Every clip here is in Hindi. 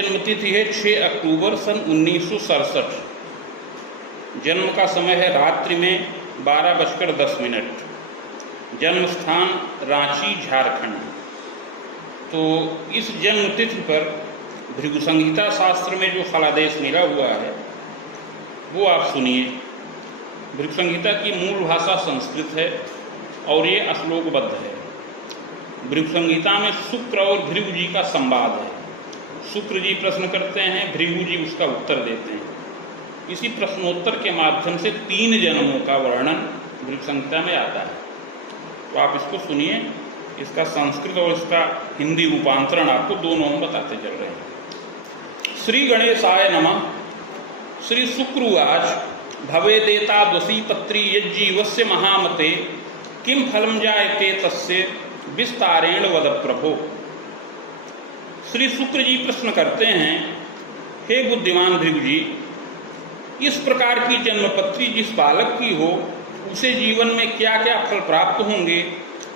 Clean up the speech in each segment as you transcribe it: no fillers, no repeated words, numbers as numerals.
जन्मतिथि है 6 अक्टूबर सन 1967। जन्म का समय है रात्रि में 12:10। जन्म स्थान रांची, झारखंड। तो इस जन्मतिथि पर भृगु संहिता शास्त्र में जो फलादेश मिला हुआ है वो आप सुनिए। भृगु संहिता की मूल भाषा संस्कृत है और ये श्लोकबद्ध है। भृगु संहिता में शुक्र और भृगु जी का संवाद है। शुक्र जी प्रश्न करते हैं, भृगु जी उसका उत्तर देते हैं। इसी प्रश्नोत्तर के माध्यम से 3 जन्मों का वर्णन भृगु संहिता में आता है। तो आप इसको सुनिए। इसका संस्कृत और इसका हिंदी रूपांतरण आपको दोनों हम बताते चल रहे हैं। श्री गणेशाय नमः। श्री शुक्र उवाच भवेदेतादृशी पत्री यज्जीवस्य महामते किम फलम जायते तस्य विस्तारेण वद प्रभो। श्री शुक्र जी प्रश्न करते हैं, हे बुद्धिमान भृगु जी, इस प्रकार की जन्मपत्री जिस बालक की हो उसे जीवन में क्या क्या फल प्राप्त होंगे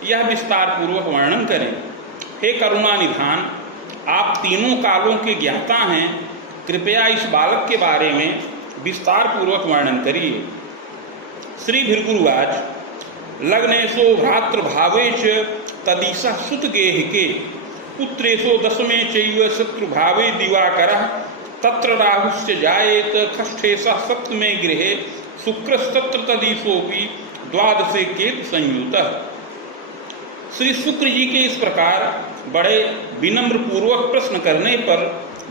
यह विस्तार पूर्वक वर्णन करें। हे करुणा निधान, आप तीनों कालों के ज्ञाता हैं, कृपया इस बालक के बारे में विस्तार पूर्वक वर्णन करिए। श्री भृगुवाच लग्नेशो भ्रातृभावे च तदीशा सुतगेहिके पुत्रेशो दशमे चैव शत्रुभावे दिवाकरः तत्र राहुश्च जायेत खष्ठेशः सप्तमे गृहे शुक्रस्तत्र तदीशोऽपि द्वादशे केतु संयुतः। श्री शुक्र जी के इस प्रकार बड़े विनम्र पूर्वक प्रश्न करने पर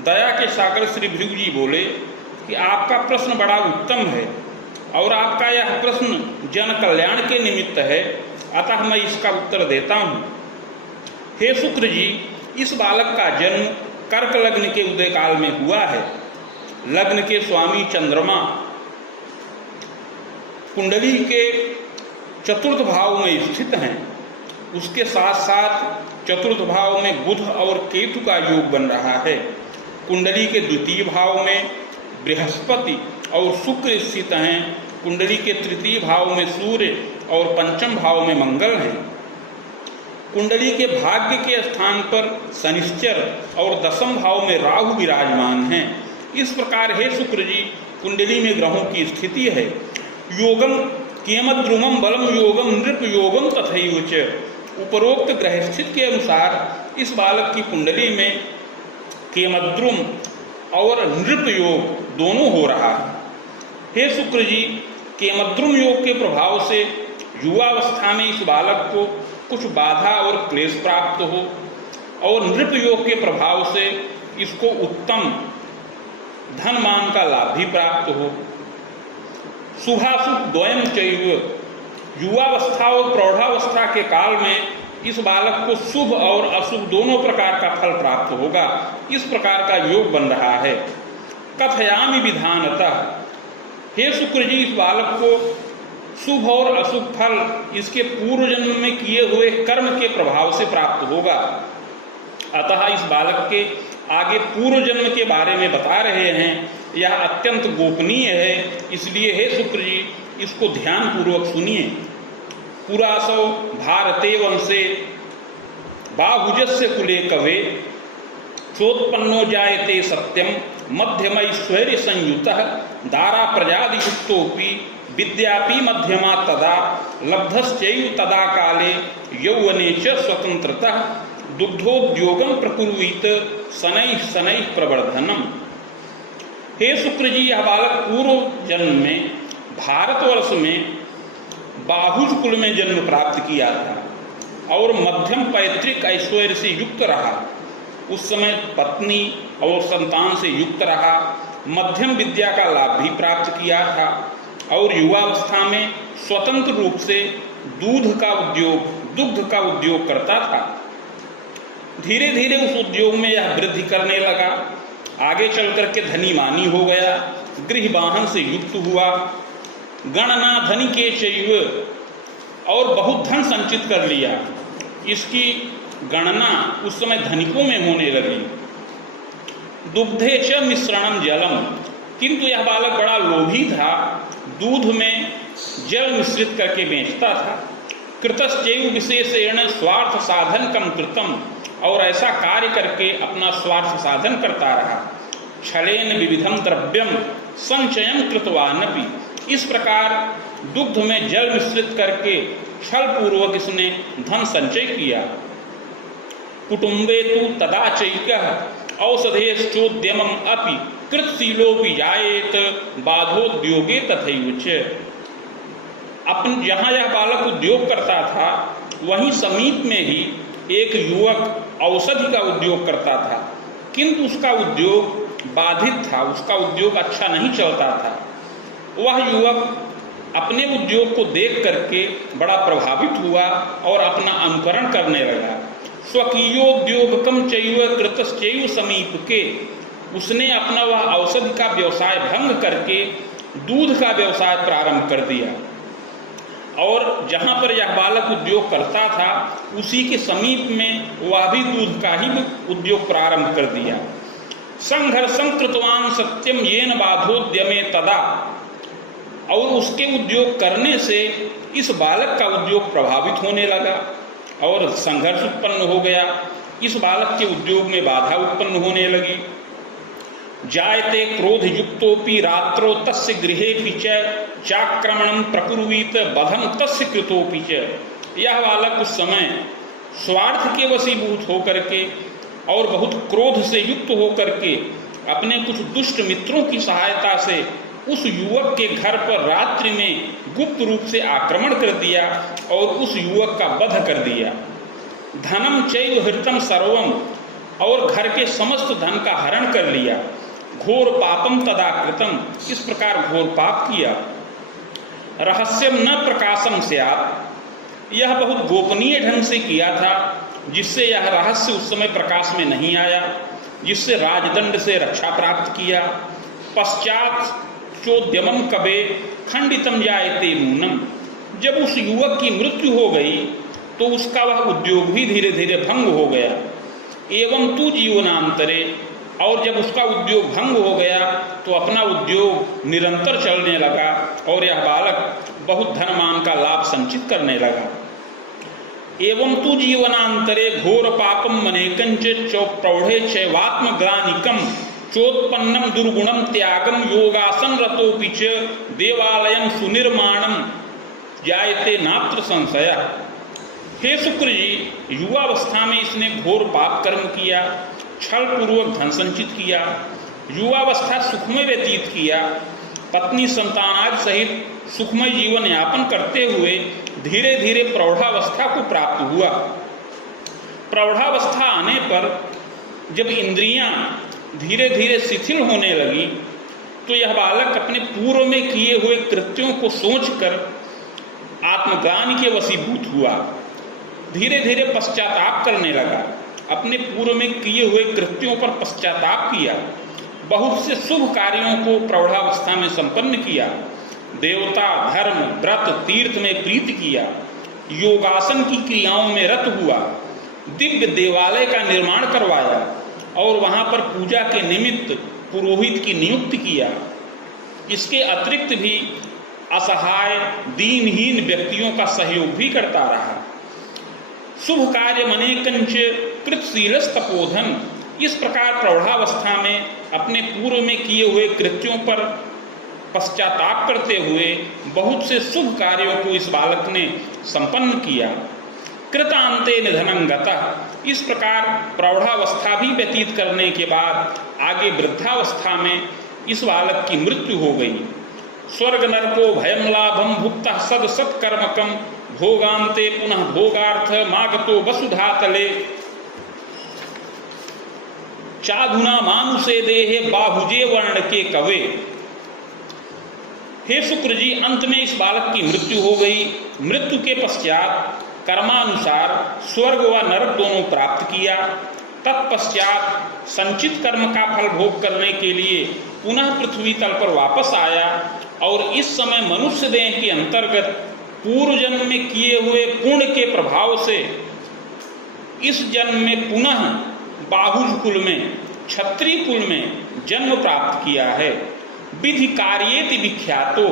दया के सागर श्री भृगु जी बोले कि आपका प्रश्न बड़ा उत्तम है और आपका यह प्रश्न जन कल्याण के निमित्त है, अतः मैं इसका उत्तर देता हूँ। हे शुक्र जी, इस बालक का जन्म कर्क लग्न के उदय काल में हुआ है। लग्न के स्वामी चंद्रमा कुंडली के चतुर्थ भाव में स्थित हैं। उसके साथ साथ चतुर्थ भाव में बुध और केतु का योग बन रहा है। कुंडली के द्वितीय भाव में बृहस्पति और शुक्र स्थित हैं। कुंडली के तृतीय भाव में सूर्य और पंचम भाव में मंगल हैं। कुंडली के भाग्य के स्थान पर शनिश्चर और दशम भाव में राहु विराजमान हैं। इस प्रकार हे शुक्र जी, कुंडली में ग्रहों की स्थिति है। योगम केमद्रुमम बलम योगम नृप योगम तथैव च। उपरोक्त ग्रह स्थिति के अनुसार इस बालक की कुंडली में केमद्रुम और नृप योग दोनों हो रहा है। हे शुक्र जी, केमद्रुम योग के प्रभाव से युवावस्था में इस बालक को कुछ बाधा और क्लेश प्राप्त हो और नृप योग के प्रभाव से इसको उत्तम धन मान का लाभ भी प्राप्त हो। शुभाशुभ द्वयम चैव। युवावस्था और प्रौढ़ावस्था के काल में इस बालक को शुभ और अशुभ दोनों प्रकार का फल प्राप्त होगा। इस प्रकार का योग बन रहा है। कथयामि विधानतः। हे शुक्र जी, इस बालक को शुभ और अशुभ फल इसके पूर्व जन्म में किए हुए कर्म के प्रभाव से प्राप्त होगा। अतः इस बालक के आगे पूर्व जन्म के बारे में बता रहे हैं। यह अत्यंत गोपनीय है, इसलिए हे शुक्र जी, इसको ध्यान पूर्वक सुनिए। पुरासौ भारते वंशे बाहुजस्य कुले कवे चोत्पन्नो जायते सत्यम मध्यमैश्वर्य संयुतः दारा प्रजादियुक्तोऽपि विद्यापि मध्यमा तदा लब्धश्चैव तदा काले यौवने च स्वतंत्रतः दुग्धोद्योगम प्रकुर्वीत शनैः शनैः प्रवर्धनम। हे शुक्र जी, यह बालक पूर्व जन्म में भारतवर्ष में बाहुज कुल में जन्म प्राप्त किया था और मध्यम पैतृक ऐश्वर्य से युक्त रहा। उस समय पत्नी और संतान से युक्त रहा। मध्यम विद्या का लाभ भी प्राप्त किया था और युवावस्था में स्वतंत्र रूप से दुग्ध का उद्योग करता था। धीरे धीरे उस उद्योग में यह वृद्धि करने लगा। आगे चल करके धनी मानी हो गया। गृह वाहन से युक्त हुआ। गणना धनी के चैव और बहुत धन संचित कर लिया। इसकी गणना उस समय धनिकों में होने लगी। दुग्धे च मिश्रणम जलम। किंतु यह बालक बड़ा लोभी था। दूध में जल मिश्रित करके बेचता था। कृतश्चैव विशेषेण स्वार्थ साधन कम कृतम। और ऐसा कार्य करके अपना स्वार्थ साधन करता रहा। छलेन विविधम द्रव्यम संचयन कृतवानपि, इस प्रकार दुग्ध में जल मिश्रित करके छल पूर्वक इसने धन संचय किया। कुटुंबे तु तदा चैकः औषधेश्चोद्यमम अपि कृतशीलोपि जायेत बाधोद्योगे तथैव च। अपन जहाँ यह बालक उद्योग करता था वहीं समीप में ही एक युवक औषधि का उद्योग करता था, किंतु उसका उद्योग बाधित था, उसका उद्योग अच्छा नहीं चलता था। वह युवक अपने उद्योग को देख करके बड़ा प्रभावित हुआ और अपना अनुकरण करने लगा। स्वकीयोद्योगकम चैव कृतश्चैव समीप के, उसने अपना वह औषधि का व्यवसाय भंग करके दूध का व्यवसाय प्रारंभ कर दिया और जहाँ पर यह बालक उद्योग करता था उसी के समीप में वह भी दूध का ही उद्योग प्रारंभ कर दिया। संघर्षं कृतवान सत्यम येन बाधोद्यमे तदा, और उसके उद्योग करने से इस बालक का उद्योग प्रभावित होने लगा और संघर्ष उत्पन्न हो गया, इस बालक के उद्योग में बाधा उत्पन्न होने लगी। जायते क्रोध युक्तोपि रात्रो तस्य गृहेपि च चाक्रमणं प्रकुर्वीत बधं तस्य कृतोपि च। यह बालक उस समय स्वार्थ के वशीभूत होकर के और बहुत क्रोध से युक्त होकर के अपने कुछ दुष्ट मित्रों की सहायता से उस युवक के घर पर रात्रि में गुप्त रूप से आक्रमण कर दिया और उस युवक का वध कर दिया। धनम चैव हृतम सर्वम, और घर के समस्त धन का हरण कर लिया। घोर पापम तदा कृतम, इस प्रकार घोर पाप किया। रहस्यम न प्रकाशम स्यात्, यह बहुत गोपनीय ढंग से किया था जिससे यह रहस्य उस समय प्रकाश में नहीं आया, जिससे राजदंड से रक्षा प्राप्त किया। पश्चात चोद्यमम कबे खंडितम जायते नूनम, जब उस युवक की मृत्यु हो गई तो उसका वह उद्योग भी धीरे धीरे भंग हो गया। एवं तू जीवनांतरे, और जब उसका उद्योग भंग हो गया तो अपना उद्योग निरंतर चलने लगा और यह बालक बहुत धनमान का लाभ संचित करने लगा। एवं तू जीवनांतरे घोर पापम मनेकंच प्रौढ़े चैवात्मग्लानिकम चोत्पन्नम दुर्गुणम त्यागम योगासन रतोपि च देवालयं सुनिर्माणम जायते नात्र संशय। हे शुक्र जी, युवावस्था में इसने घोर पाप कर्म किया, छल पूर्वक धन संचित किया, युवावस्था सुखमय व्यतीत किया, पत्नी संतानादि सहित सुखमय जीवन यापन करते हुए धीरे धीरे प्रौढ़ावस्था को प्राप्त हुआ। प्रौढ़ावस्था आने पर जब इंद्रियां धीरे धीरे शिथिल होने लगी तो यह बालक अपने पूर्व में किए हुए कृत्यों को सोचकर आत्मज्ञान के वशीभूत हुआ, धीरे धीरे पश्चाताप करने लगा, अपने पूर्व में किए हुए कृत्यों पर पश्चाताप किया, बहुत से शुभ कार्यों को प्रौढ़ावस्था में संपन्न किया, देवता धर्म व्रत तीर्थ में प्रीति किया, योगासन की क्रियाओं में रत हुआ, दिव्य देवालय का निर्माण करवाया और वहां पर पूजा के निमित्त पुरोहित की नियुक्ति किया। इसके अतिरिक्त भी असहाय दीनहीन व्यक्तियों का सहयोग भी करता रहा। शुभ कार्य मनेकंच कृतशीलस तपोधन, इस प्रकार प्रौढ़ावस्था में अपने पूर्व में किए हुए कृत्यों पर पश्चाताप करते हुए बहुत से शुभ कार्यों को इस बालक ने संपन्न किया। कृतांते निधनं गतः, इस प्रकार प्रौढ़ावस्था भी व्यतीत करने के बाद आगे वृद्धावस्था में इस बालक की मृत्यु हो गई। स्वर्ग नरको भयम लाभम भुक्तः सद सत्कर्मकम भोगांते पुनः भोगार्थ मागतो वसुधातले चाधुना मानुषे देहे बाहुजे वर्ण के कवे। हे शुक्र जी, अंत में इस बालक की मृत्यु हो गई। मृत्यु के पश्चात कर्मानुसार स्वर्ग व नरक दोनों प्राप्त किया। तत्पश्चात संचित कर्म का फल भोग करने के लिए पुनः पृथ्वी तल पर वापस आया और इस समय मनुष्य देह के अंतर्गत पूर्व जन्म में किए हुए पुण्य के प्रभाव से इस जन्म में पुनः बाहुज कुल में क्षत्रिय कुल में जन्म प्राप्त किया है। विधि कार्येति विख्यातो,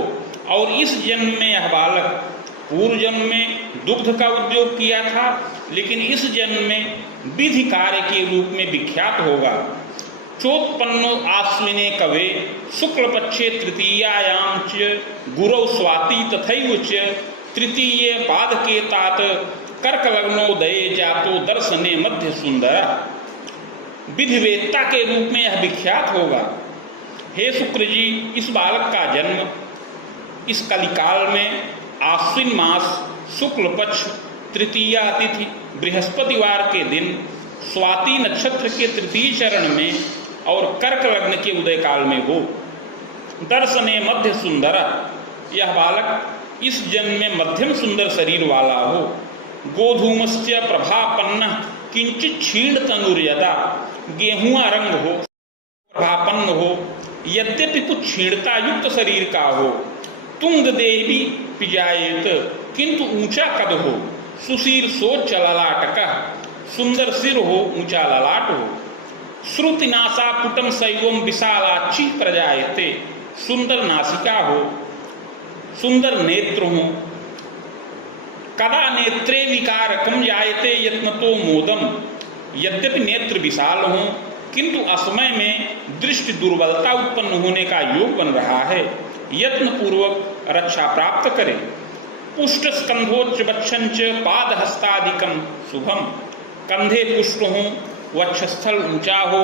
और इस जन्म में यह बालक पूर्व जन्म में दुग्ध का उद्योग किया था, लेकिन इस जन्म में विधि कार्य के रूप में विख्यात होगा। चोत्पन्नो आश्विने कवे शुक्ल पक्षे तृतीयायां च गुरौ स्वाति तथैव च तृतीये पादके तात कर्क लग्नोदये जातो दर्शने मध्य सुंदरा। विधिवेत्ता के रूप में यह विख्यात होगा। हे शुक्र जी, इस बालक का जन्म इस कलिकाल में आश्विन मास शुक्ल पक्ष तृतीया तिथि बृहस्पतिवार के दिन स्वाति नक्षत्र के तृतीय चरण में और कर्क लग्न के उदय काल में हो। दर्शने मध्य सुंदर, यह बालक इस जन्म में मध्यम सुंदर शरीर वाला हो। गोधूमस्य प्रभापन्न किंचित क्षीण तनुर्यदा, गेहुआ रंग हो, प्रभापन्न हो, यद्यपि कुछ क्षीणता युक्त शरीर का हो। तुंग देवी पिजाएत, किंतु ऊंचा कद हो। सुशील सोच ललाट का, सुंदर सिर हो, ऊंचा ललाट हो। श्रुति नासा पुटम शैवम विशालाक्षी प्रजायते, सुंदर नासिका हो, सुंदर नेत्र हो। कदा नेत्रे विकारकम जायते यत्नतो मोदम, यद्यपि नेत्र विशाल हो किंतु असमय में दृष्टि दुर्बलता उत्पन्न होने का योग बन रहा है। यत्न पूर्वक रक्षा प्राप्त करे। पुष्ट स्कंधोच्च वक्षंच पाद हस्तादिकम शुभम, कंधे पुष्ट हो, वक्षस्थल ऊंचा हो,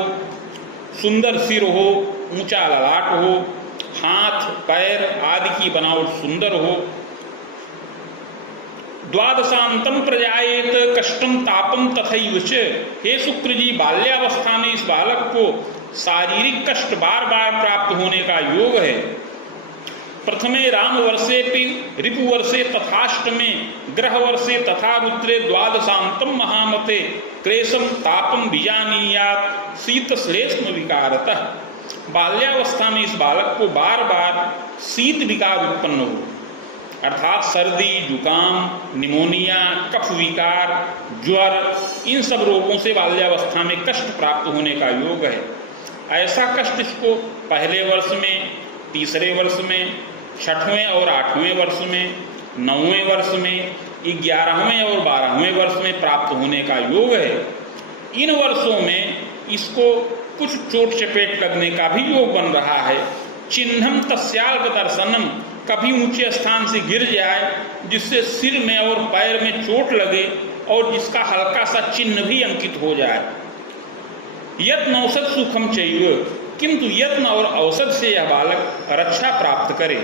सुंदर सिर हो, ऊंचा ललाट हो, हाथ पैर आदि की बनावट सुंदर हो। द्वादशांतम प्रजाएत कष्टम तापम तथैव च, हे शुक्र जी, बाल्यावस्था में इस बालक को शारीरिक कष्ट बार बार प्राप्त होने का योग है। प्रथमे राम वर्षे रिपु वर्षे तथाष्टमे ग्रह वर्षे तथा रुद्रे द्वादशांतम महामते क्लेशम तापम बीजानीयात शीत श्लेष्म विकारतः। बाल्यावस्था में इस बालक को बार बार शीत विकार उत्पन्न हो, अर्थात सर्दी, जुकाम, निमोनिया, कफ विकार, ज्वर, इन सब रोगों से बाल्यावस्था में कष्ट प्राप्त होने का योग है। ऐसा कष्ट इसको पहले वर्ष में, तीसरे वर्ष में, छठवें और 8वें वर्ष में, 9वें वर्ष में, 11वें और 12वें वर्ष में प्राप्त होने का योग है। इन वर्षों में इसको कुछ चोट चपेट लगने का भी योग बन रहा है। चिन्हम तस्याल्प दर्शनम, कभी ऊंचे स्थान से गिर जाए जिससे सिर में और पैर में चोट लगे और जिसका हल्का सा चिन्ह भी अंकित हो जाए। यत्न औषध सुखम चाहिए, किंतु यत्न और औषध से यह बालक रक्षा प्राप्त करे।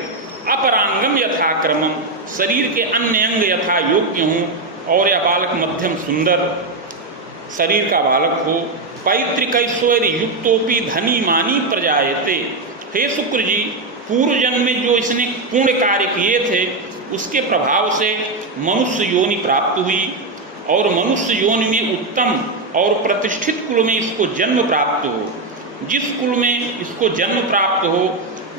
अपरांगम यथाक्रमम, शरीर के अन्य अंग यथा योग्य हों और यह बालक मध्यम सुंदर शरीर का बालक हो। पैतृक ऐश्वर्य युक्तोपि धनी मानी प्रजायते, हे शुक्र जी, पूर्व जन्म में जो इसने पुण्य कार्य किए थे उसके प्रभाव से मनुष्य योनि प्राप्त हुई और मनुष्य योनि में उत्तम और प्रतिष्ठित कुल में इसको जन्म प्राप्त हो। जिस कुल में इसको जन्म प्राप्त हो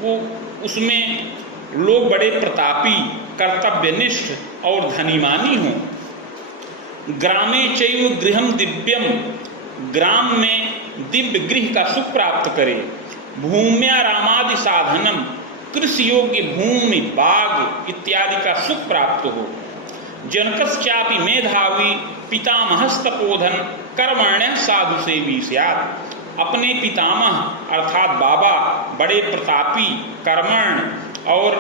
वो उसमें लोग बड़े प्रतापी, कर्तव्यनिष्ठ और धनीमानी हों। ग्रामे चैव गृहम दिव्यम, ग्राम में दिव्य गृह का सुख प्राप्त करे। भूम्या रामादि साधनम, कृषि योग्य भूमि, बाग इत्यादि का सुख प्राप्त हो। जनकश्चापि मेधावी पितामहस्तपोधन कर्मण्य साधु सेवी स्यात्, अपने पितामह अर्थात बाबा बड़े प्रतापी, कर्मण्य और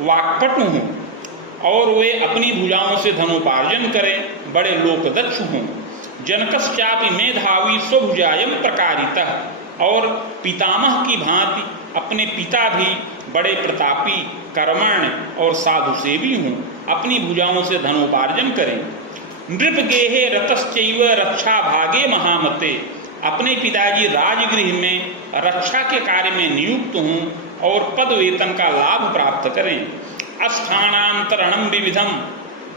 वाक्पटु हों और वे अपनी भुजाओं से धनोपार्जन करें, बड़े लोकदक्ष हों। जनकश्चापि मेधावी स्वभुजायम प्रकारितः, और पितामह की भांति अपने पिता भी बड़े प्रतापी, कर्मण्य और साधु सेवी हों, अपनी भुजाओं से धनोपार्जन करें। नृपगेहे रतश्चैव रक्षा भागे महामते, अपने पिताजी राजगृह में रक्षा के कार्य में नियुक्त हों और पद वेतन का लाभ प्राप्त करें। अस्थानांतरणम विविधम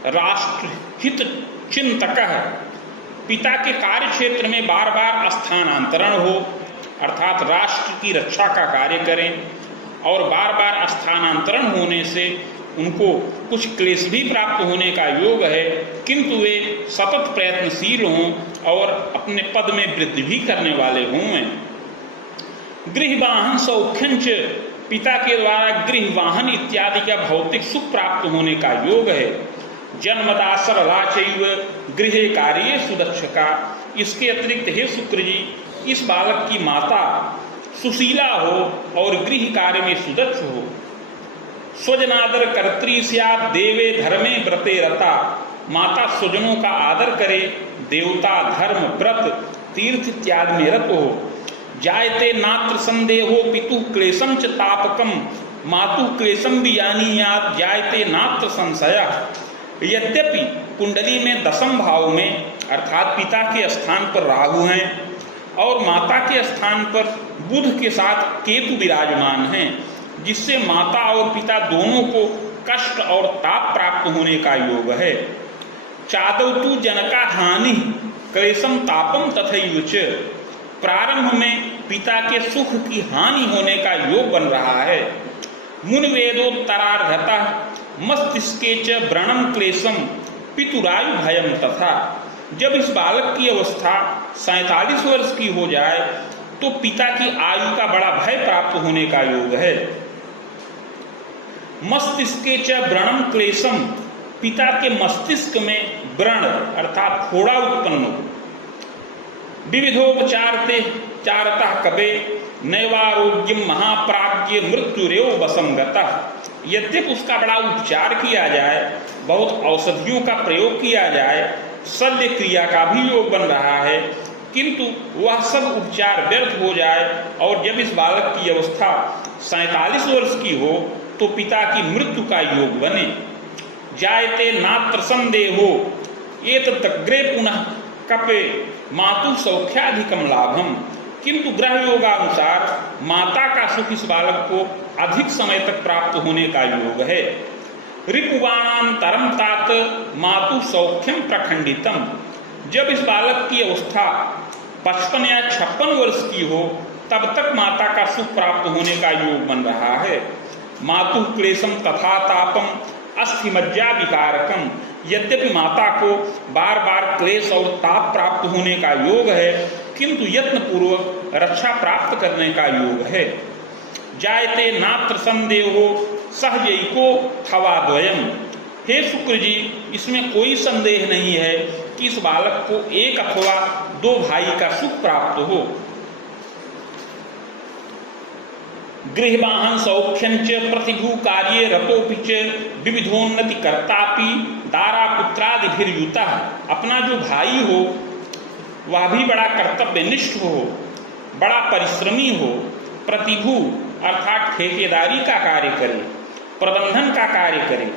राष्ट्रहित चिंतकः, पिता के कार्य क्षेत्र में बार बार स्थानांतरण हो, अर्थात राष्ट्र की रक्षा का कार्य करें और बार बार स्थानांतरण होने से उनको कुछ क्लेश भी प्राप्त होने का योग है, किंतु वे सतत प्रयत्नशील हों और अपने पद में वृद्धि भी करने वाले हों। गृहवाहन सौख्यंच पिता के द्वारा गृह वाहन इत्यादि का भौतिक सुख प्राप्त होने का योग है। जन्मदा सरला चैव गृह कार्य सुदक्षका। इसके अतिरिक्त हे शुक्र जी, इस बालक की माता सुशीला हो और गृह कार्य में सुदक्ष हो। स्वजनादर कर्त्री स्यात् देवे धर्मे व्रते रता। माता स्वजनों का आदर करे, देवता धर्म व्रत तीर्थ इत्यादि में रत हो। जायते नात्र संदेहो पितु क्लेशम च तापकम। मातु क्लेशम भी यानीयात जायते नात्र संशय। यद्यपि कुंडली में दशम भाव में अर्थात पिता के स्थान पर राहु हैं और माता के स्थान पर बुध के साथ केतु विराजमान हैं, जिससे माता और पिता दोनों को कष्ट और ताप प्राप्त होने का योग है। चादौतु जनका हानि क्लेशम तापम तथैव च। प्रारंभ में पिता के सुख की हानि होने का योग बन रहा है। मुनिवेदोत्तरार्धतः मस्तिष्के च व्रणम क्लेशम पितुरायु भयम तथा। जब इस बालक की अवस्था 47 वर्ष की हो जाए तो पिता की आयु का बड़ा भय प्राप्त होने का योग है। मस्तिष्के च व्रणम क्लेशम, पिता के मस्तिष्क में व्रण अर्थात फोड़ा उत्पन्न हो। विविधोपचारते चारतः कपे नैवारोग्यम महाप्राज्य मृत्युरेव वसंगतः। यद्यपि उसका बड़ा उपचार किया जाए, बहुत औषधियों का प्रयोग किया जाए, शल्य क्रिया का भी योग बन रहा है, किंतु वह सब उपचार व्यर्थ हो जाए और जब इस बालक की अवस्था 47 वर्ष की हो तो पिता की मृत्यु का योग बने। जायते नात्र संदेहो एतदग्रे पुनः कपे मातु सौख्याधिकम लाभम। किंतु ग्रह योगानुसार माता का सुख इस बालक को अधिक समय तक प्राप्त होने का योग है। रिपुबाणांतरम तात मातु सौख्यम प्रखंडितम। जब इस बालक की अवस्था 55 या 56 वर्ष की हो तब तक माता का सुख प्राप्त होने का योग बन रहा है। मातु क्लेशम तथा तापम अस्थिमज्जा विकारकम। यद्यपि माता को बार बार क्लेश और ताप प्राप्त होने का योग है, किंतु यत्न पूर्वक रक्षा प्राप्त करने का योग है। जायते नात्र संदेहो सहजैको थवाद्वयम। हे शुक्र जी, इसमें कोई संदेह नहीं है कि इस बालक को एक अथवा 2 भाई का सुख प्राप्त हो। गृहवाहन सौख्यंच प्रतिभू कार्ये रतोपि च विविधोन्नति कर्तापि दारा पुत्रादिभिर्युतः। अपना जो भाई हो वह भी बड़ा कर्तव्यनिष्ठ हो, बड़ा परिश्रमी हो, प्रतिभू अर्थात ठेकेदारी का कार्य करे, प्रबंधन का कार्य करे,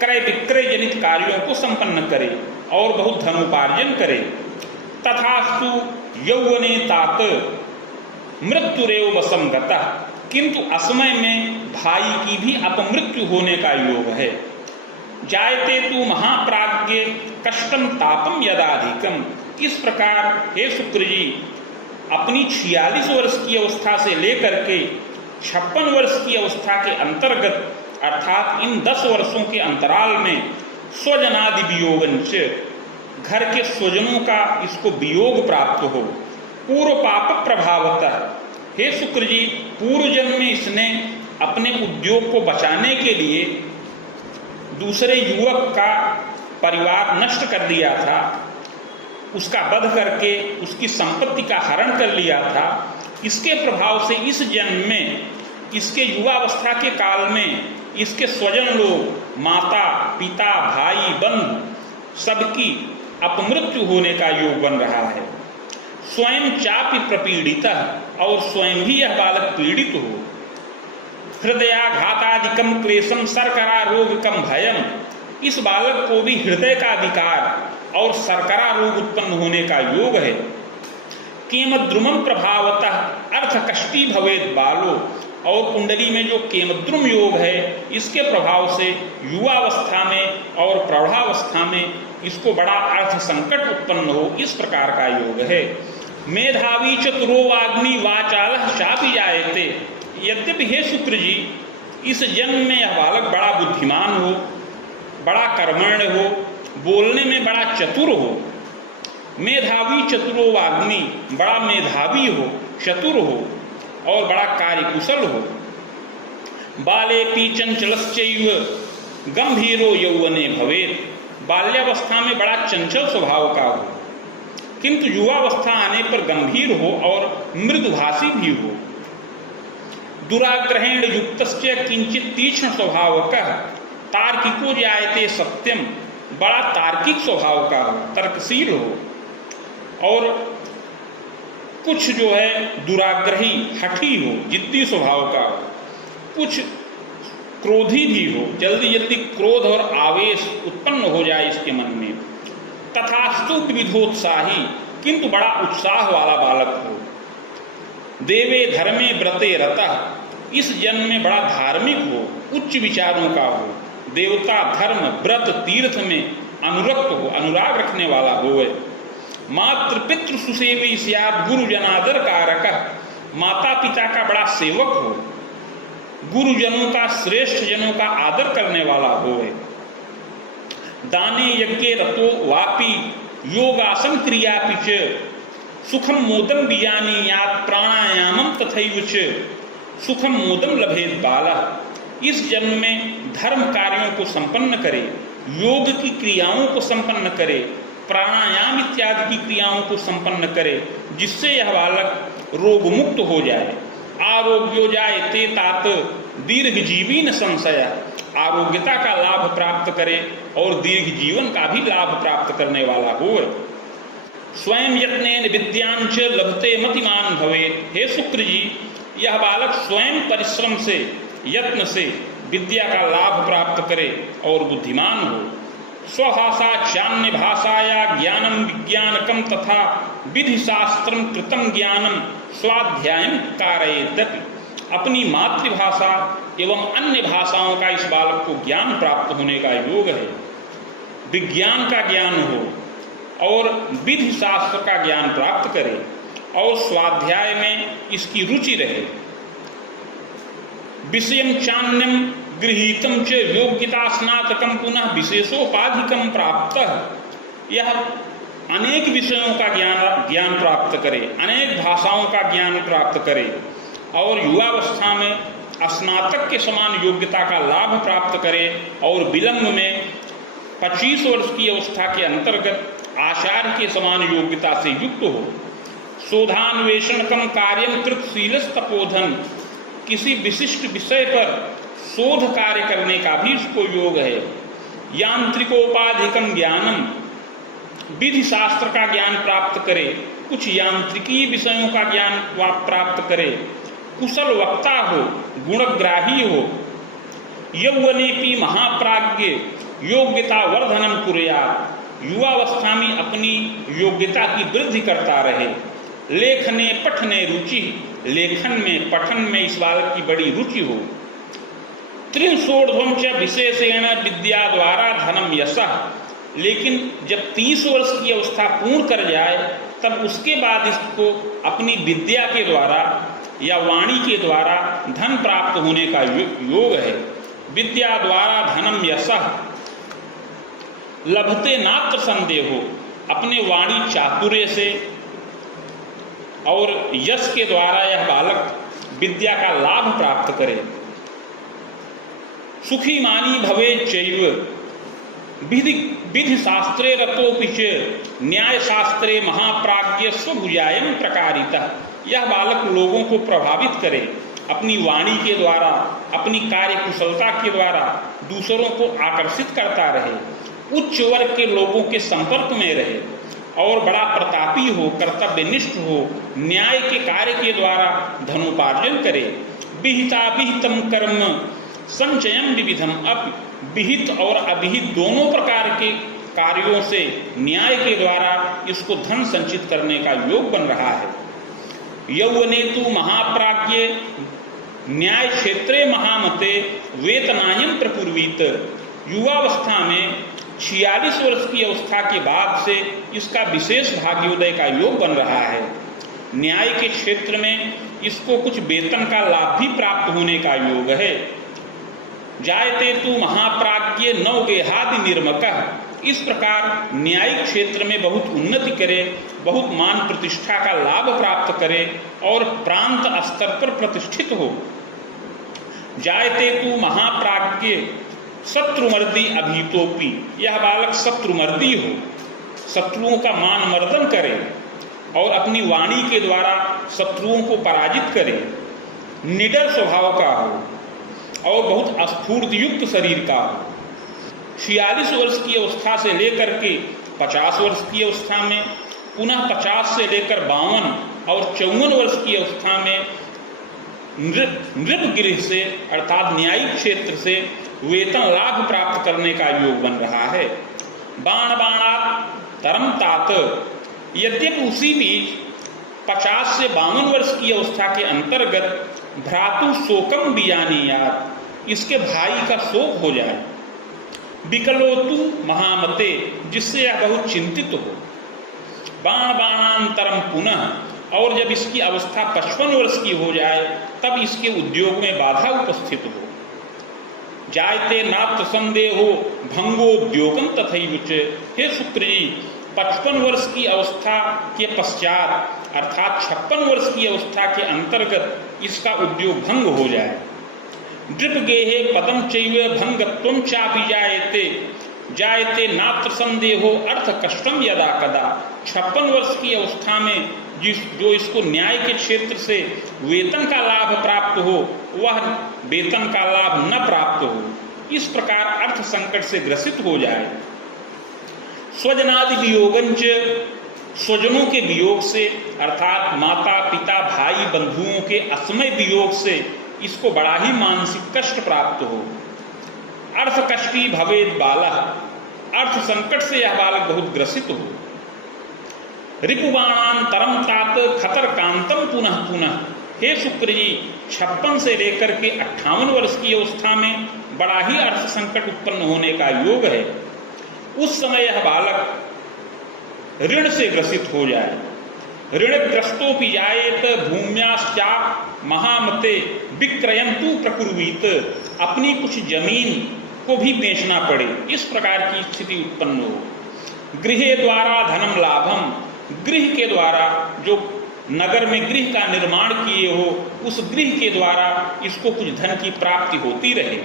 क्रय विक्रय जनित कार्यों को संपन्न करे और बहुत धनोपार्जन करे। तथास्तु यौवने तात मृत्युरेव वसंगतः। किंतु असमय में भाई की भी अपमृत्यु होने का योग है। जायते तु महाप्राज्ञ कष्टम तापम यदाधिकम। इस प्रकार हे शुक्र जी, अपनी 46 वर्ष की अवस्था से लेकर के 56 वर्ष की अवस्था के अंतर्गत अर्थात इन 10 वर्षों के अंतराल में स्वजनादि वियोगंच, घर के स्वजनों का इसको वियोग प्राप्त हो। पूर्व पाप प्रभावतः। हे शुक्र जी, पूर्व जन्म में इसने अपने उद्योग को बचाने के लिए दूसरे युवक का परिवार नष्ट कर दिया था, उसका वध करके उसकी संपत्ति का हरण कर लिया था। इसके प्रभाव से इस जन्म में, इसके युवावस्था के काल में इसके स्वजन लोग, माता पिता भाई बंधु सबकी अपमृत्यु होने का योग बन रहा है। स्वयं चापि प्रपीड़ितः, और स्वयं भी यह बालक पीड़ित हो। हृदयाघातादिकम क्लेशम शर्करा रोगकम भयम। इस बालक को भी हृदय का विकार और शर्करा रोग उत्पन्न होने का योग है। केमद्रुमम प्रभावतः अर्थ कष्टी भवेद बालो। और कुंडली में जो केमद्रुम योग है, इसके प्रभाव से युवावस्था में और प्रौढ़ावस्था में इसको बड़ा अर्थ संकट उत्पन्न हो, इस प्रकार का योग है। मेधावी चतुरो वाग्मी वाचाल शापि जायते। यद्यपि हे शुक्र जी, इस जन्म में यह बालक बड़ा बुद्धिमान हो, बड़ा कर्मण्य हो, बोलने में बड़ा चतुर हो। मेधावी चतुरो वाग्मी, बड़ा मेधावी हो, चतुर हो और बड़ा कार्यकुशल हो। बालेपि चंचलश्चैव गंभीरो यौवने भवेत्। बाल्यावस्था में बड़ा चंचल स्वभाव का हो, किंतु युवावस्था आने पर गंभीर हो और मृदुभाषी भी हो। दुराग्रहेण युक्तस्य किंचित तीक्ष्ण स्वभावकः तार्किको जायते सत्यम। बड़ा तार्किक स्वभाव का हो, तर्कशील हो, और कुछ जो है दुराग्रही हठी हो, जिद्दी स्वभाव का हो, कुछ क्रोधी भी हो, जल्दी जल्दी क्रोध और आवेश उत्पन्न हो जाए इसके मन में। तथास्तु विविधोत्साही, किंतु बड़ा उत्साह वाला बालक हो। देवे धर्मे व्रते रतः, इस जन्म में बड़ा धार्मिक हो, उच्च विचारों का हो, देवता धर्म व्रत तीर्थ में अनुरक्त हो, अनुराग रखने वाला हो। मातृ पितृ सुसेवी स्यात् गुरुजनादर कारक, माता पिता का बड़ा सेवक हो, गुरुजनों का श्रेष्ठ जनों का आदर करने वाला हो। दाने यज्ञे रतो वापि योगासन क्रियापि च सुखम मोदम बीजानीयात् प्राणायामम तथैव च सुखम मोदम लभेत बालः। इस जन्म में धर्म कार्यों को संपन्न करे, योग की क्रियाओं को संपन्न करे, प्राणायाम इत्यादि की क्रियाओं को संपन्न करे, जिससे यह बालक रोग मुक्त हो जाए। आरोग्यो जायते तात दीर्घ जीवी न संशय, आरोग्यता का लाभ प्राप्त करे और दीर्घ जीवन का भी लाभ प्राप्त करने वाला हो। स्वयं यत्नेन विद्यांच लभते मतिमान भवेत्। हे शुक्र जी, यह बालक स्वयं परिश्रम से, यत्न से विद्या का लाभ प्राप्त करे और बुद्धिमान हो। स्वभाषा चान्य भाषाया ज्ञानम विज्ञानकम तथा विधि शास्त्रम कृतम ज्ञानम स्वाध्यायम कारयेदपि। अपनी मातृभाषा एवं अन्य भाषाओं का इस बालक को ज्ञान प्राप्त होने का योग है। विज्ञान का ज्ञान हो और विधि शास्त्र का ज्ञान प्राप्त करे और स्वाध्याय में इसकी रुचि रहे। विषयम चान्यम गृहीतम च योग्यता स्नातकम पुनः विशेषोपाधिकम प्राप्त। यह अनेक विषयों का ज्ञान प्राप्त करे, अनेक भाषाओं का ज्ञान प्राप्त करे और युवावस्था में स्नातक के समान योग्यता का लाभ प्राप्त करे और विलंब में 25 वर्ष की अवस्था के अंतर्गत आचार्य के समान योग्यता से युक्त हो। शोधान्वेषणकम कार्यम कृतशीलस तपोधन, किसी विशिष्ट विषय पर शोध कार्य करने का भी इसको योग है। यांत्रिकोपाधिकम ज्ञानम, विधि शास्त्र का ज्ञान प्राप्त करे, कुछ यांत्रिकी विषयों का ज्ञान प्राप्त करे, कुशल वक्ता हो, गुणग्राही हो। यौवनेपि महाप्राज्ञ योग्यता वर्धनम कुर्यात्, युवावस्था में अपनी योग्यता की वृद्धि करता रहे। लेखने पठने रुचि, लेखन में पठन में इस बालक की बड़ी रुचि हो। त्रिंशोर्ध्वं च विशेषेण विद्या द्वारा धनम यशः, लेकिन जब 30 वर्ष की अवस्था पूर्ण कर जाए तब उसके बाद इसको अपनी विद्या के द्वारा या वाणी के द्वारा धन प्राप्त होने का योग है। विद्या द्वारा धनम यशः लभते नात्र संदेहो, अपने वाणी चातुर्य से और यश के द्वारा यह बालक विद्या का लाभ प्राप्त करे। सुखी मानी भवे चैव विधि शास्त्रे रतोपि च न्याय शास्त्रे महाप्राज्ञ स्वभुजायम प्रकारितः। यह बालक लोगों को प्रभावित करे, अपनी वाणी के द्वारा, अपनी कार्य कुशलता के द्वारा दूसरों को आकर्षित करता रहे, उच्च वर्ग के लोगों के संपर्क में रहे और बड़ा प्रतापी हो, कर्तव्यनिष्ठ हो, न्याय के कार्य के द्वारा धनोपार्जन करे। विहिता विहितम कर्म संचयन विविधम, अब विहित और अविहित दोनों प्रकार के कार्यों से न्याय के द्वारा इसको धन संचित करने का योग बन रहा है। यौवने तु महाप्राज्ञ न्याय क्षेत्रे महामते वेतनायम प्रपूर्वीत, युवावस्था में 46 वर्ष की अवस्था के बाद से इसका विशेष भाग्योदय का योग बन रहा है। न्याय के क्षेत्र में इसको कुछ वेतन का लाभ भी प्राप्त होने का योग है। जायते तु महाप्राज्ञ नवगेहादि निर्मकः, इस प्रकार न्यायिक क्षेत्र में बहुत उन्नति करे, बहुत मान प्रतिष्ठा का लाभ प्राप्त करे और प्रांत स्तर पर प्रतिष्ठित हो। जायते तु महाप्राज्ञ शत्रुमर्दी अभीतोपि, यह बालक शत्रुमर्दी हो, शत्रुओं का मान मर्दन करे और अपनी वाणी के द्वारा शत्रुओं को पराजित करे, निडर स्वभाव का हो और बहुत स्फूर्ति युक्त शरीर का हो। 46 वर्ष की अवस्था से लेकर के 50 वर्ष की अवस्था में, पुनः 50 से लेकर 52 और 54 वर्ष की अवस्था में नृपगृह से अर्थात न्यायिक क्षेत्र से वेतन लाभ प्राप्त करने का योग बन रहा है। बाण बाणात तरम तात, यद्यपि उसी बीच 50 से 52 वर्ष की अवस्था के अंतर्गत भ्रातु शोकम बीजानीयात, इसके भाई का शोक हो जाए, विकलोतु महामते, जिससे यह बहुत चिंतित हो, बाण बाणांतरम पुनः, और जब इसकी अवस्था 55 वर्ष की हो जाए तब इसके उद्योग में बाधा उपस्थित हो। जायते नात्र संदेहो भंगोद्योगम तथैवच, हे शुक्र जी 55 वर्ष की अवस्था के पश्चात अर्थात 56 वर्ष की अवस्था के अंतर्गत इसका उद्योग भंग हो जाए। नृपगेहे पदम चैव भंगत्वम चापि जायते, जायते नात्र संदेहो अर्थ कष्टम यदा कदा, 56 वर्ष की अवस्था में जो इसको न्याय के क्षेत्र से वेतन का लाभ प्राप्त हो वह वेतन का लाभ न प्राप्त हो, इस प्रकार अर्थ संकट से ग्रसित हो जाए। स्वजनादि वियोगंच, स्वजनों के वियोग से अर्थात माता पिता भाई बंधुओं के असमय वियोग से इसको बड़ा ही मानसिक कष्ट प्राप्त हो। अर्थ कष्टी भवेद बालः, अर्थ संकट से यह बालक बहुत ग्रसित हो। रिपुबाणांतरम तात खतर कांतम पुनः पुनः, हे शुक्र जी 56 से लेकर के 58 वर्ष की अवस्था में बड़ा ही अर्थ संकट उत्पन्न होने का योग है। उस समय यह बालक ऋण से ग्रसित हो जाए। ऋणग्रस्तोपि जायेत भूम्याश्चा महामते विक्रयंतु प्रकुर्वीत, अपनी कुछ जमीन को भी बेचना पड़े, इस प्रकार की स्थिति उत्पन्न हो। गृहे द्वारा धनम लाभम, गृह के द्वारा जो नगर में गृह का निर्माण किए हो उस गृह के द्वारा इसको कुछ धन की प्राप्ति होती रहे।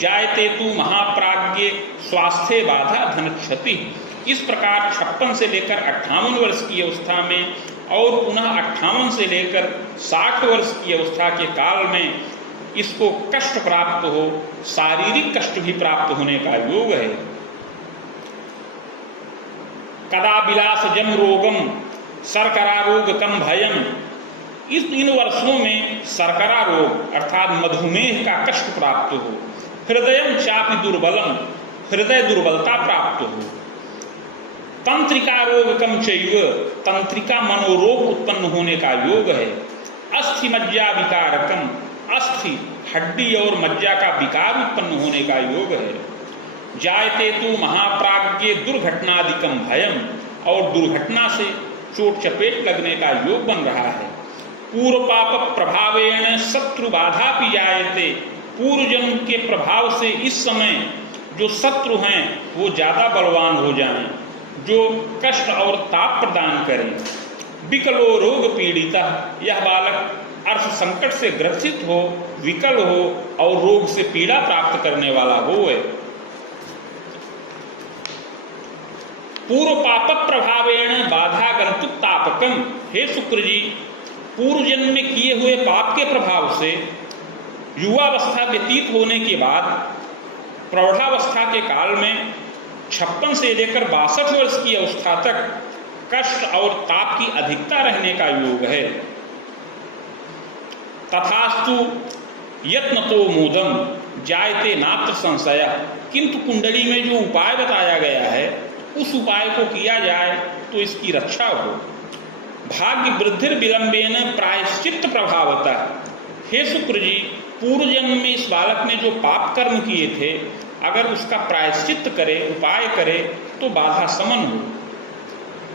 जायते तु महाप्राज्ञ स्वास्थ्य बाधा धन क्षति, इस प्रकार 56 से लेकर 58 वर्ष की अवस्था में और पुनः 58 से लेकर 60 वर्ष की अवस्था के काल में इसको कष्ट प्राप्त हो, शारीरिक कष्ट भी प्राप्त होने का योग है। कदा विलास जम रोगम शर्करा रोग कम भयम, इन वर्षों में शर्करा रोग अर्थात मधुमेह का कष्ट प्राप्त हो। हृदयम चापि दुर्बलम, हृदय दुर्बलता प्राप्त हो। तंत्रिका रोग कम चैव, तंत्रिका मनोरोग उत्पन्न होने का योग है। अस्थि मज्जा विकारकम, अस्थि हड्डी और मज्जा का विकार उत्पन्न होने का योग है। जायते तु महाप्राज्ञ दुर्घटनादिकम भयम, और दुर्घटना से चोट चपेट लगने का योग बन रहा है। पूर्व पाप प्रभावेण शत्रु बाधा भी जायते, पूर्व जन्म के प्रभाव से इस समय जो शत्रु हैं वो ज्यादा बलवान हो जाएं, जो कष्ट और ताप प्रदान करें। विकलो रोग पीड़िता, यह बालक अर्थ संकट से ग्रसित हो, विकल हो और रोग से पीड़ा प्राप्त करने वाला हो। पूर्व पाप प्रभावेण बाधा गंतुक तापकम, हे शुक्र जी पूर्व जन्म में किए हुए पाप के प्रभाव से युवावस्था व्यतीत होने के बाद प्रौढ़ावस्था के काल में 56 से लेकर 62 वर्ष की अवस्था तक कष्ट और ताप की अधिकता रहने का योग है। तथास्तु यत्न तो मोदम जायते नात्र संशय, किंतु कुंडली में जो उपाय बताया गया है उस उपाय को किया जाए तो इसकी रक्षा हो। भाग्य वृद्धिर विलंबेन प्रायश्चित्त प्रभावता, हे शुक्र जी पूर्व जन्म में इस बालक ने जो पाप कर्म किए थे अगर उसका प्रायश्चित्त करे, उपाय करे तो बाधा समन हो।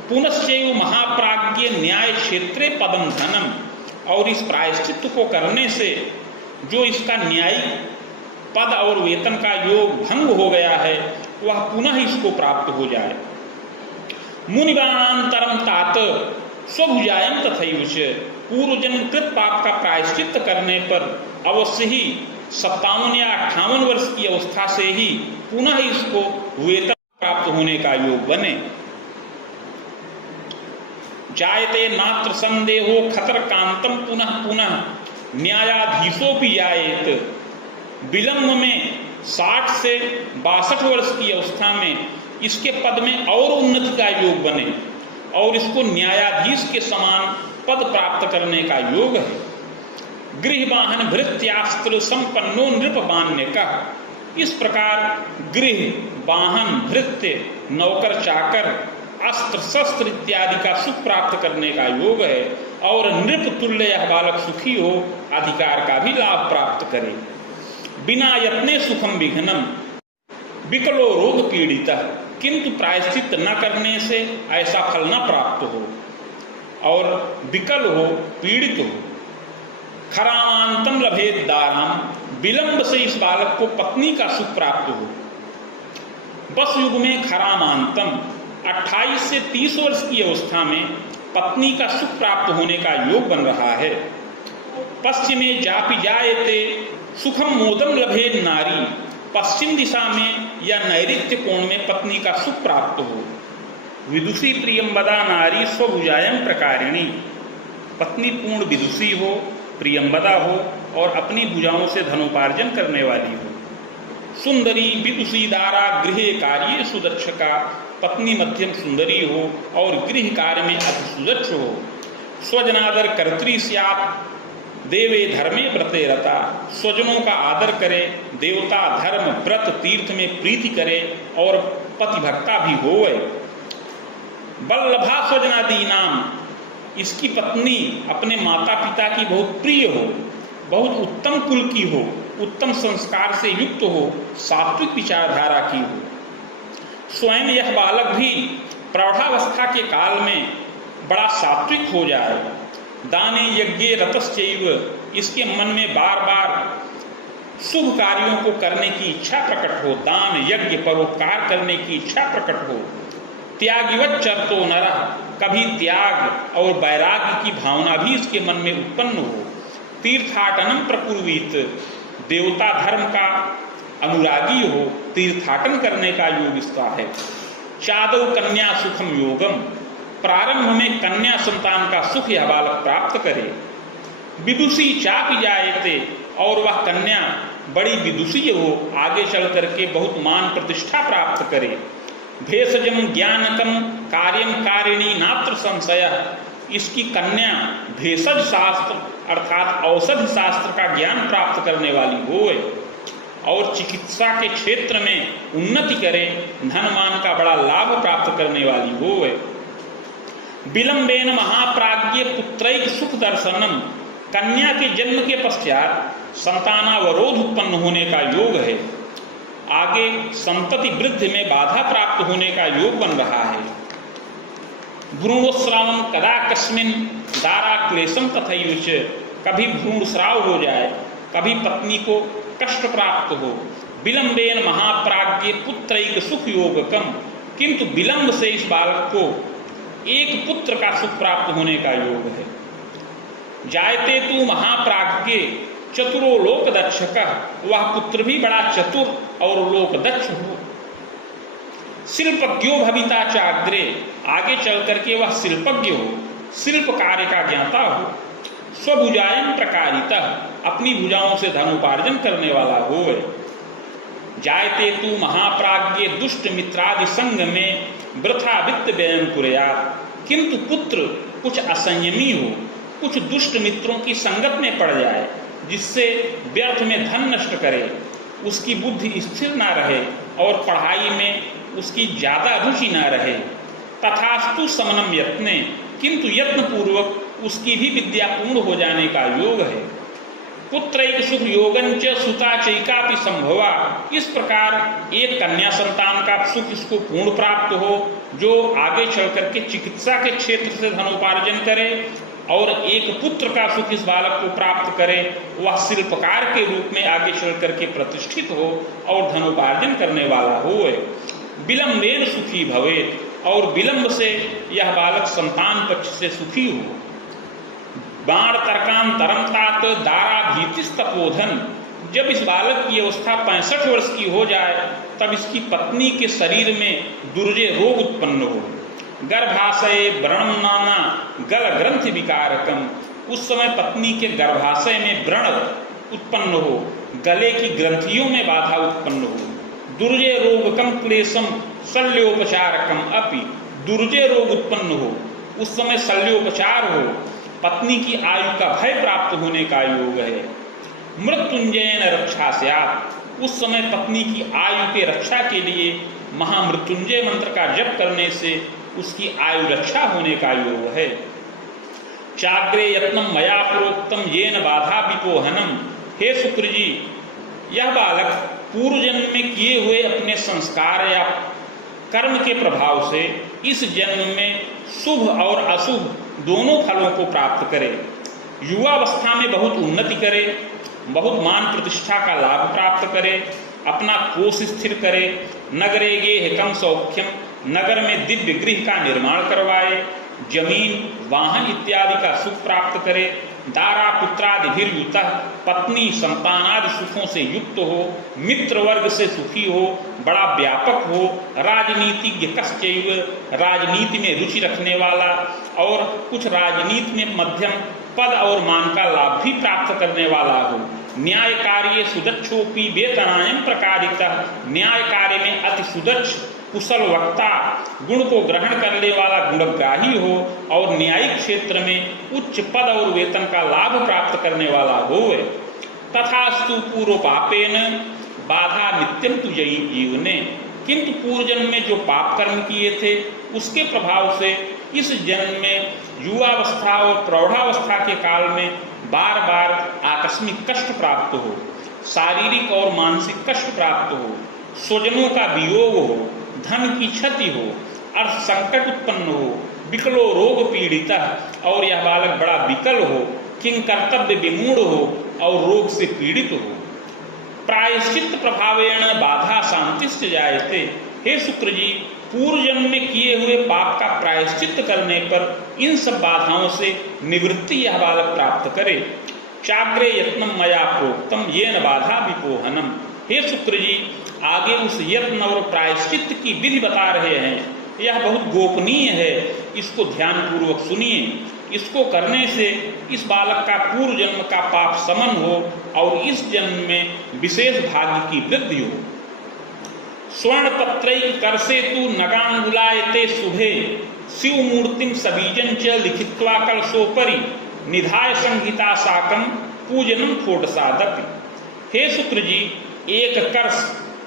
पुनश्चैव महाप्राज्ञ न्याय क्षेत्रे पदम धनम, और इस प्रायश्चित्त को करने से जो इसका न्यायिक पद और वेतन का योग भंग हो गया है वह पुनः इसको प्राप्त हो जाए। मुनिबाणांतरम तात स्वभुजायम तथैवच, पूर्व जन्मकृत पाप का प्रायश्चित्त करने पर अवश्य ही 57 या 58 वर्ष की अवस्था से ही पुनः इसको वेतन प्राप्त होने का योग बने। जायते नात्र संदेहो खतर कांतम पुनः पुनः न्यायाधीशों भी जायेत। विलंब में 60 से 62 वर्ष की अवस्था में इसके पद में और उन्नति का योग बने और इसको न्यायाधीश के समान पद प्राप्त करने का योग है। गृह वाहन भृत्यास्त्र संपन्नो नृप बान्य का, इस प्रकार गृह वाहन भृत्य नौकर चाकर अस्त्र शस्त्र इत्यादि का सुख प्राप्त करने का योग है और नृप तुल्य यह बालक सुखी हो, अधिकार का भी लाभ प्राप्त करे। बिना यत्ने सुखम विघ्नम विकलो रोग पीड़ित, किंतु प्रायश्चित न करने से ऐसा फल न प्राप्त हो और विकल हो, पीड़ित हो। खरामांतम लभेद दाराम, विलंब से इस बालक को पत्नी का सुख प्राप्त हो। बस युग में खरामांतम 28 से 30 वर्ष की अवस्था में पत्नी का सुख प्राप्त होने का योग बन रहा है। पश्चिमे जापि जायते सुखम मोदम लभेद नारी, पश्चिम दिशा में या नैऋत्य कोण में पत्नी का सुख प्राप्त हो। विदुषी प्रियंवदा नारी स्वभुजायम प्रकारिणी, पत्नी पूर्ण विदुषी हो, प्रियंवदा हो और अपनी भुजाओं से धनोपार्जन करने वाली हो। सुंदरी विदुषी दारा गृह कार्य सुदक्षका, पत्नी मध्यम सुंदरी हो और गृह कार्य में अति सुदक्ष हो। स्वजनादर कर्त्री स्यात् देवे धर्मे व्रते रता, स्वजनों का आदर करे, देवता धर्म व्रत तीर्थ में प्रीति करे और पतिभक्ता भी होवे। बल्लभा स्वजनादि नाम, इसकी पत्नी अपने माता पिता की बहुत प्रिय हो, बहुत उत्तम कुल की हो, उत्तम संस्कार से युक्त हो, सात्विक विचारधारा की हो। स्वयं यह बालक भी प्रौढ़ावस्था के काल में बड़ा सात्विक हो जाए। दाने यज्ञ रतश्चैव, इसके मन में बार बार शुभ कार्यों को करने की इच्छा प्रकट हो, दान यज्ञ परोपकार करने की इच्छा प्रकट हो। त्यागिवत चरतो नरः, कभी त्याग और वैराग्य की भावना भी इसके मन में उत्पन्न हो। तीर्थाटनम प्रकुर्वीत, देवता धर्म का अनुरागी हो, तीर्थाटन करने का योग इसका है। चादव कन्या सुखम योगम, प्रारंभ में कन्या संतान का सुख यह बालक प्राप्त करे। विदुषी चापि जायते, और वह कन्या बड़ी विदुषी हो, आगे चल करके बहुत मान प्रतिष्ठा प्राप्त करे। भेषजम ज्ञानकम कार्यम कारिणी नात्र संशय, इसकी कन्या भेषज शास्त्र अर्थात औषधि शास्त्र का ज्ञान प्राप्त करने वाली होए और चिकित्सा के क्षेत्र में उन्नति करे, धनमान का बड़ा लाभ प्राप्त करने वाली होए। विलंबेन महाप्राज्ञ पुत्रैक सुख दर्शनम, कन्या के जन्म के पश्चात संतानावरोध उत्पन्न होने का योग है। आगे संतति वृद्धि में बाधा प्राप्त होने का योग बन रहा है। भ्रूणस्रावम कदा कस्मिन दारा क्लेशम तथैवच, कभी भ्रूणस्राव हो जाए, कभी पत्नी को कष्ट प्राप्त हो। विलंबेन महाप्राज्ञ पुत्रैक सुख योगकम, किंतु विलंब से इस बालक को एक पुत्र का सुख प्राप्त होने का योग है। जायते तू महाप्राज्ञ चतुरो लोक दक्षक, वह पुत्र भी बड़ा चतुर और लोक दक्ष हो। शिल्पज्ञो भविता चाग्रे, आगे चल करके वह शिल्पज्ञ हो, शिल्प कार्य का ज्ञाता हो। स्वभुजायम प्रकारिता, अपनी भुजाओं से धनोपार्जन करने वाला हो। जायते तू महाप्राज्ञ दुष्ट मित्रादि संग में वृथा वित्त व्ययन कुर्यात्, किंतु पुत्र कुछ असंयमी हो, कुछ दुष्ट मित्रों की संगत में पड़ जाए, जिससे व्यर्थ में धन नष्ट करे, उसकी बुद्धि स्थिर ना रहे और पढ़ाई में उसकी ज्यादा रुचि ना रहे। तथास्तु समनम यत्ने, किंतु यत्न पूर्वक उसकी भी विद्या पूर्ण हो जाने का योग है। पुत्रैक सुख योगंच सुता चैकापि संभवा, इस प्रकार एक कन्या संतान का सुख इसको पूर्ण प्राप्त हो, जो आगे चल करके चिकित्सा के क्षेत्र से धनोपार्जन करे, और एक पुत्र का सुख इस बालक को प्राप्त करे, वह शिल्पकार के रूप में आगे चल करके प्रतिष्ठित हो और धनोपार्जन करने वाला हो। विलंबेन सुखी भवेत्, और विलंब से यह बालक संतान पक्ष से सुखी हो। बाण तर्कांतरम तात दारा भीतिस्तपोधन, जब इस बालक की अवस्था 65 वर्ष की हो जाए तब इसकी पत्नी के शरीर में दुर्जय रोग उत्पन्न हो। गर्भाशय व्रणम नाना गल ग्रंथि विकारकम, उस समय पत्नी के गर्भाशय में व्रण उत्पन्न हो, गले की ग्रंथियों में बाधा उत्पन्न हो। दुर्जय रोगकम क्लेशम शल्योपचारकम अपि, दुर्जय रोग उत्पन्न हो, उस समय शल्योपचार हो, पत्नी की आयु का भय प्राप्त होने का योग है। मृत्युंजयन रक्षा स्यात्, उस समय पत्नी की आयु के रक्षा के लिए महामृत्युंजय मंत्र का जप करने से उसकी आयु रक्षा होने का योग है। चाग्रे यत्नम मया प्रोक्तम येन बाधा विपोहनम, हे शुक्र जी, यह बालक पूर्व जन्म में किए हुए अपने संस्कार या कर्म के प्रभाव से इस जन्म में शुभ और अशुभ दोनों फलों को प्राप्त करे। युवावस्था में बहुत उन्नति करे, बहुत मान प्रतिष्ठा का लाभ प्राप्त करे, अपना कोष स्थिर करे, नगरे गेहकम सौख्यम, नगर में दिव्य गृह का निर्माण करवाए, जमीन वाहन इत्यादि का सुख प्राप्त करे, दारा पुत्रादिभिर्युत, पत्नी संतानादि सुखों से युक्त हो, मित्र वर्ग से सुखी हो, बड़ा व्यापक हो, राजनीतिज्ञ कश्चैव, राजनीति में रुचि रखने वाला और कुछ राजनीति में मध्यम पद और मान का लाभ भी प्राप्त करने वाला हो। न्याय कार्य सुदक्षोपी वेतनायम प्रकारितः, न्याय कार्य में अति सुदक्ष कुशल वक्ता, गुण को ग्रहण करने वाला गुणग्राही हो और न्यायिक क्षेत्र में उच्च पद और वेतन का लाभ प्राप्त करने वाला हो। तथास्तु पूर्व पापेन बाधा नित्यम तुझई जीवने, किंतु पूर्व जन्म में जो पाप कर्म किए थे उसके प्रभाव से इस जन्म में युवावस्था और प्रौढ़ावस्था के काल में बार बार आकस्मिक कष्ट प्राप्त हो, शारीरिक और मानसिक कष्ट प्राप्त हो, स्वजनों का वियोग हो, धन की क्षति हो, अर्थ संकट उत्पन्न हो, विकलो रोग पीड़िता, और यह बालक बड़ा विकल हो, किंग कर्तव्य विमूढ़ हो और रोग से पीड़ित हो। प्रायश्चित प्रभावेण बाधा शांतिश्च जायते, हे शुक्र जी, पूर्व जन्म में किए हुए पाप का प्रायश्चित करने पर इन सब बाधाओं से निवृत्ति यह बालक प्राप्त करे। चाग्रे यत्नम मया प्रोक्तम येन बाधा विपोहनम, हे शुक्र जी, आगे उस यत्न और प्रायश्चित की विधि बता रहे हैं। यह बहुत गोपनीय है, इसको ध्यान पूर्वक सुनिए। इसको करने से इस बालक का पूर्व जन्म का पाप समन हो और इस जन्म में विशेष भाग्य की वृद्धि हो। स्वर्ण पत्रैक करसे तु नगांगुलायते शुभे, शिव मूर्तिम सबीजन च लिखित्वा कलशोपरि, निधाय संहिता साकम पूजनम फोटसादपि, हे शुक्र जी, एक कर्ष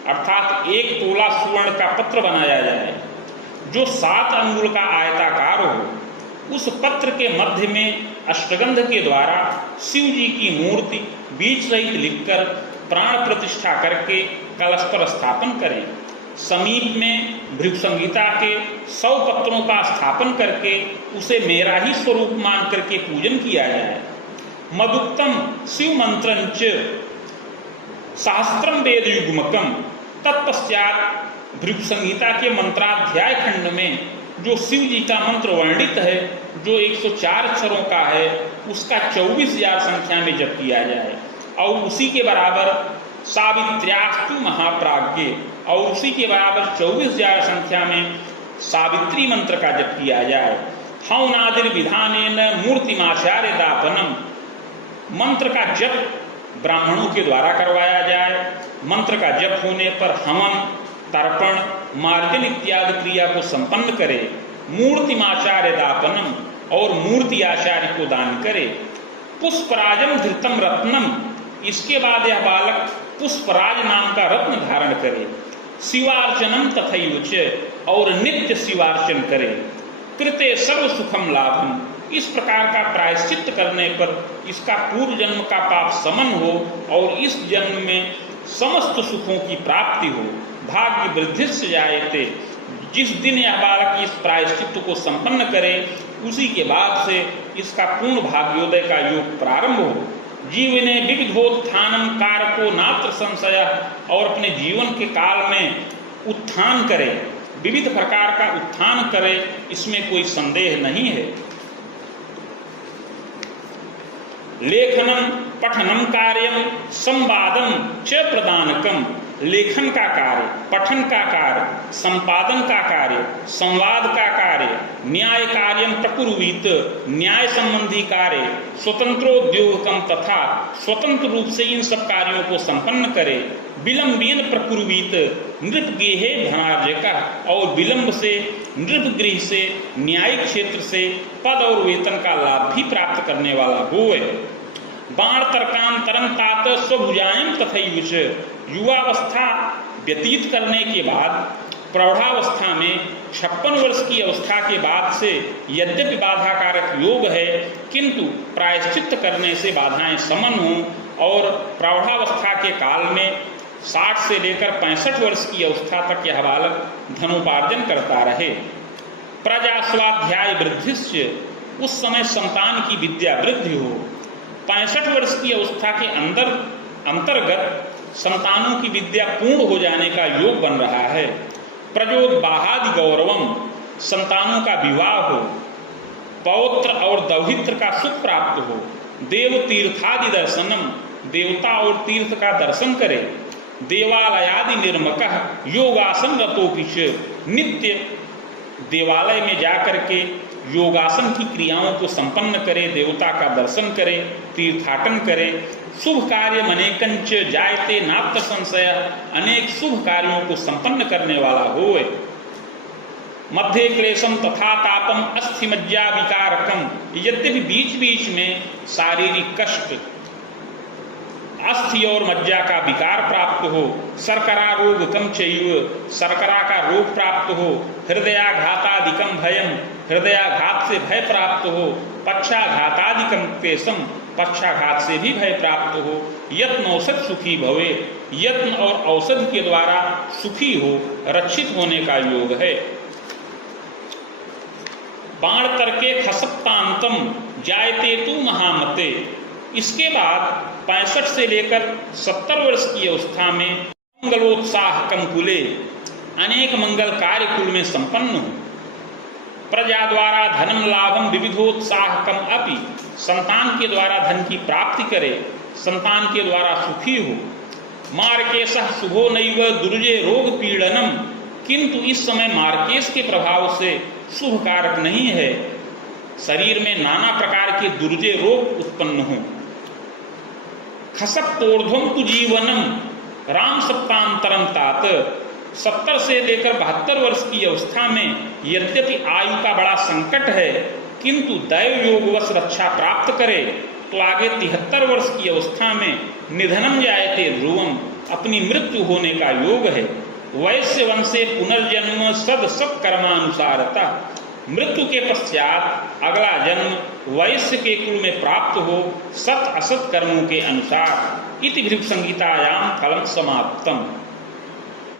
अर्थात 1 तोला सुवर्ण का पत्र बनाया जाए जो 7 अंगुल का आयताकार हो। उस पत्र के मध्य में अष्टगंध के द्वारा शिव जी की मूर्ति बीज सहित लिखकर प्राण प्रतिष्ठा करके कलश पर स्थापन करें। समीप में भृगु संहिता के 100 पत्रों का स्थापन करके उसे मेरा ही स्वरूप मान करके पूजन किया जाए। मदुक्तम शिव मंत्रंच सहस्त्रम वेद युग्मकम, तत्पश्चात भृगु संहिता के मंत्राध्याय खंड में जो शिव जी का मंत्र वर्णित है, जो 104 अक्षरों का है, उसका 24,000 संख्या में जप किया जाए और उसी के बराबर सावित्र्यास्तु महाप्राज्ञे, और उसी के बराबर 24,000 संख्या में सावित्री मंत्र का जप किया जाए। हवनादिर विधानेन मूर्तिमाचार्य दापनम, मंत्र का जप ब्राह्मणों के द्वारा करवाया जाए। मंत्र का जप होने पर हवन, तर्पण, मार्जन इत्यादि क्रिया को संपन्न करे। मूर्तिमाचार्य दापनम, और मूर्ति आचार्य को दान करे। पुष्पराजम धृतम रत्नम, इसके बाद यह बालक पुष्पराज नाम का रत्न धारण करे। शिवार्चनम तथैव च, और नित्य शिवार्चन करे। कृते सर्व सुखम लाभम, इस प्रकार का प्रायश्चित करने पर इसका पूर्व जन्म का पाप समन हो और इस जन्म में समस्त सुखों की प्राप्ति हो। भाग्य वृद्धि से जायते, जिस दिन यह बालक इस प्रायश्चित को संपन्न करे उसी के बाद से इसका पूर्ण भाग्योदय का योग प्रारंभ हो। जीवने विविधोत्थानम कारको नात्र संशय, और अपने जीवन के काल में उत्थान करे, विविध प्रकार का उत्थान करे, इसमें कोई संदेह नहीं है। लेखनम पठनम कार्यम संवादम च प्रदानकम, लेखन का कार्य, पठन का कार्य, संपादन का कार्य, संवाद का कार्य, न्याय कार्यम प्रकुर्वीत, न्याय संबंधी कार्य, स्वतंत्रोद्योगकम तथा स्वतंत्र रूप से इन सब कार्यों को संपन्न करे, विलंबेन प्रकुर्वीत, नृपगेहे धनार्जका, और विलंब से नृपगृह से न्यायिक क्षेत्र से पद और वेतन का लाभ भी प्राप्त करने वाला होए। बाण तर्कांतरम तात स्वभुजायम तथैवच, युवावस्था व्यतीत करने के बाद प्रौढ़ावस्था में 56 वर्ष की अवस्था के बाद से यद्यपि बाधाकारक योग है, किंतु प्रायश्चित्त करने से बाधाएं समन हों और प्रौढ़ावस्था के काल में 60 से लेकर 65 वर्ष की अवस्था तक यह बालक धनोपार्जन करता रहे। प्रजा स्वाध्याय वृद्धिश्च, उस समय संतान की विद्या वृद्धि हो। 65 वर्ष की अवस्था के अंतर्गत संतानों की विद्या पूर्ण हो जाने का योग बन रहा है। प्रजोद्बाहादि गौरवम, संतानों का विवाह हो, पौत्र और दौहित्र का सुख प्राप्त हो, देव तीर्थादि दर्शनम, देवता और तीर्थ का दर्शन करे, देवालयादि निर्मकः योगासन रतोपिच, नित्य देवालय में जाकर के योगासन की क्रियाओं को संपन्न करे, देवता का दर्शन करे, तीर्थाटन करे, शुभ कार्य अनेकंच जायते नाप्त संशय, अनेक शुभ कार्यों को संपन्न करने वाला होए। मध्य क्लेशम तथा तापम अस्थि मज्जा विकारकम, यद्यपि बीच बीच में शारीरिक कष्ट, अस्थि और मज्जा का विकार प्राप्त हो, शर्करा रोग कम चैव, शर्करा का रोग प्राप्त हो, हृदयाघातादिकम भयम, हृदयाघात से भय प्राप्त हो, पक्षाघातादिकम क्लेशम, पक्षाघात से भी भय प्राप्त हो, यत्न औषध सुखी भवे, यत्न और औषध के द्वारा सुखी हो, रक्षित होने का योग है। बाण तर्के खसप्तांतम जायते तु महामते, इसके बाद 65 से लेकर 70 वर्ष की अवस्था में मंगलोत्साह कम कुले, अनेक मंगल कार्य कुल में संपन्न हो। प्रजा द्वारा धनम लाभम विविधोत्साह कम अपि, संतान के द्वारा धन की प्राप्ति करे, संतान के द्वारा सुखी हो। मार्केशः शुभो नैव दुर्जे रोग पीड़नम, किंतु इस समय मार्केश के प्रभाव से शुभ कारक नहीं है, शरीर में नाना प्रकार के दुर्जे रोग उत्पन्न हो। खसप्तोर्ध्वम तु जीवनम राम सप्तांतरम तात, 70 से लेकर 72 वर्ष की अवस्था में यद्यपि आयु का बड़ा संकट है, किंतु दैव योगवश रक्षा प्राप्त करे तो आगे 73 वर्ष की अवस्था में निधनम जायते ध्रुवम, अपनी मृत्यु होने का योग है। वैश्य वंशे पुनर्जन्म सद सत कर्मानुसारता, मृत्यु के पश्चात अगला जन्म वैश्य के कुल में प्राप्त हो सत असत कर्मों के अनुसार। इति भृगु संहितायाम फलम समाप्तम।